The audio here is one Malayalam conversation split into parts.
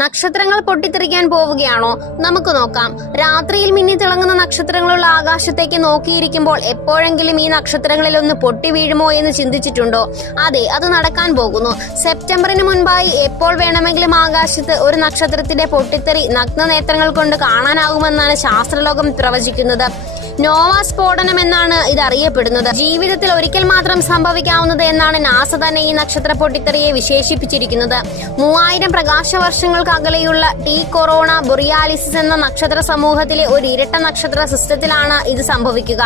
നക്ഷത്രങ്ങൾ പൊട്ടിത്തെറിക്കാൻ പോവുകയാണോ? നമുക്ക് നോക്കാം. രാത്രിയിൽ മിന്നിത്തിളങ്ങുന്ന നക്ഷത്രങ്ങളുള്ള ആകാശത്തേക്ക് നോക്കിയിരിക്കുമ്പോൾ എപ്പോഴെങ്കിലും ഈ നക്ഷത്രങ്ങളിൽ ഒന്ന് പൊട്ടി വീഴുമോ എന്ന് ചിന്തിച്ചിട്ടുണ്ടോ? അതെ, അത് നടക്കാൻ പോകുന്നു. സെപ്റ്റംബറിന് മുൻപായി എപ്പോൾ വേണമെങ്കിലും ആകാശത്ത് ഒരു നക്ഷത്രത്തിന്റെ പൊട്ടിത്തെറി നഗ്നനേത്രങ്ങൾ കൊണ്ട് കാണാനാകുമെന്നാണ് ശാസ്ത്രലോകം പ്രവചിക്കുന്നത്. നോവ സ്ഫോടനം എന്നാണ് ഇത് അറിയപ്പെടുന്നത്. ജീവിതത്തിൽ ഒരിക്കൽ മാത്രം സംഭവിക്കാവുന്നത് എന്നാണ് നാസ തന്നെ ഈ നക്ഷത്ര പൊട്ടിത്തെറിയെ വിശേഷിപ്പിച്ചിരിക്കുന്നത്. 3000 പ്രകാശ വർഷങ്ങൾക്ക് അകലെയുള്ള ടി കൊറോണ ബൊറിയാലിസിസ് എന്ന നക്ഷത്ര സമൂഹത്തിലെ ഒരു ഇരട്ട നക്ഷത്ര സിസ്റ്റത്തിലാണ് ഇത് സംഭവിക്കുക.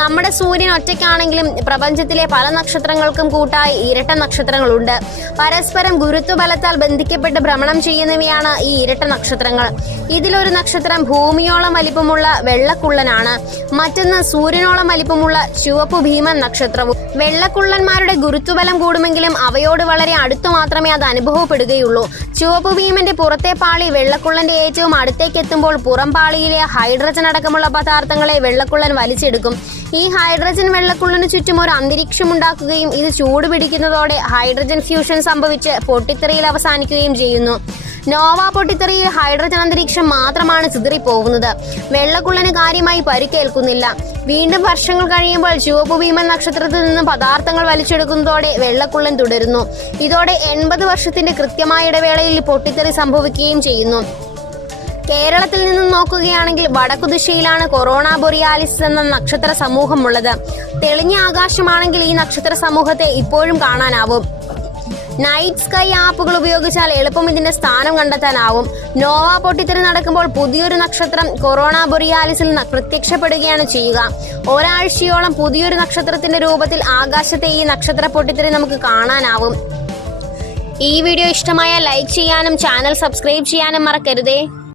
നമ്മുടെ സൂര്യൻ ഒറ്റയ്ക്കാണെങ്കിലും പ്രപഞ്ചത്തിലെ പല നക്ഷത്രങ്ങൾക്കും കൂട്ടായി ഇരട്ട നക്ഷത്രങ്ങളുണ്ട്. പരസ്പരം ഗുരുത്വബലത്താൽ ബന്ധിക്കപ്പെട്ട് ഭ്രമണം ചെയ്യുന്നവയാണ് ഈ ഇരട്ട നക്ഷത്രങ്ങൾ. ഇതിലൊരു നക്ഷത്രം ഭൂമിയോളം വലിപ്പമുള്ള വെള്ളക്കുള്ളനാണ്. മറ്റൊന്ന് സൂര്യനോളം വലിപ്പമുള്ള ചുവപ്പു ഭീമൻ നക്ഷത്രവും. വെള്ളക്കുള്ളന്മാരുടെ ഗുരുത്വബലം കൂടുമെങ്കിലും അവയോട് വളരെ അടുത്തു മാത്രമേ അത് അനുഭവപ്പെടുകയുള്ളൂ. ചുവപ്പു ഭീമന്റെ പുറത്തെ പാളി വെള്ളക്കുള്ളന്റെ ഏറ്റവും അടുത്തേക്ക് എത്തുമ്പോൾ പുറം പാളിയിലെ ഹൈഡ്രജൻ അടക്കമുള്ള പദാർത്ഥങ്ങളെ വെള്ളക്കുള്ളൻ വലിച്ചെടുക്കും. ഈ ഹൈഡ്രജൻ വെള്ളക്കുള്ളന് ചുറ്റും ഒരു അന്തരീക്ഷം ഉണ്ടാക്കുകയും ഇത് ചൂടുപിടിക്കുന്നതോടെ ഹൈഡ്രജൻ ഫ്യൂഷൻ സംഭവിച്ച് പൊട്ടിത്തെറിയിൽ അവസാനിക്കുകയും ചെയ്യുന്നു. നോവ പൊട്ടിത്തെറിയിൽ ഹൈഡ്രജൻ അന്തരീക്ഷം മാത്രമാണ് ചിതറിപ്പോകുന്നത്. വെള്ളക്കുള്ളന് കാര്യമായി പരിക്കേൽക്കുന്നില്ല. വീണ്ടും വർഷങ്ങൾ കഴിയുമ്പോൾ ചുവപ്പു ഭീമൻ നക്ഷത്രത്തിൽ നിന്ന് പദാർത്ഥങ്ങൾ വലിച്ചെടുക്കുന്നതോടെ വെള്ളക്കുള്ളൻ തുടരുന്നു. ഇതോടെ 80 വർഷത്തിന്റെ കൃത്യമായ ഇടവേളയിൽ പൊട്ടിത്തെറി സംഭവിക്കുകയും ചെയ്യുന്നു. കേരളത്തിൽ നിന്നും നോക്കുകയാണെങ്കിൽ വടക്കുദിശയിലാണ് കൊറോണ ബൊറിയാലിസിസ് എന്ന നക്ഷത്ര സമൂഹമുള്ളത്. തെളിഞ്ഞ ആകാശമാണെങ്കിൽ ഈ നക്ഷത്ര സമൂഹത്തെ ഇപ്പോഴും കാണാനാവും. നൈറ്റ് സ്കൈ ആപ്പുകൾ ഉപയോഗിച്ചാൽ എളുപ്പം ഇതിന്റെ സ്ഥാനം കണ്ടെത്താനാവും. നോവ പൊട്ടിത്തെറി നടക്കുമ്പോൾ പുതിയൊരു നക്ഷത്രം കൊറോണ ബൊറിയാലിസിൽ പ്രത്യക്ഷപ്പെടുകയാണ് ചെയ്യുക. ഒരാഴ്ചയോളം പുതിയൊരു നക്ഷത്രത്തിന്റെ രൂപത്തിൽ ആകാശത്തെ ഈ നക്ഷത്ര പൊട്ടിത്തെറി നമുക്ക് കാണാനാവും. ഈ വീഡിയോ ഇഷ്ടമായാൽ ലൈക്ക് ചെയ്യാനും ചാനൽ സബ്സ്ക്രൈബ് ചെയ്യാനും മറക്കരുതേ.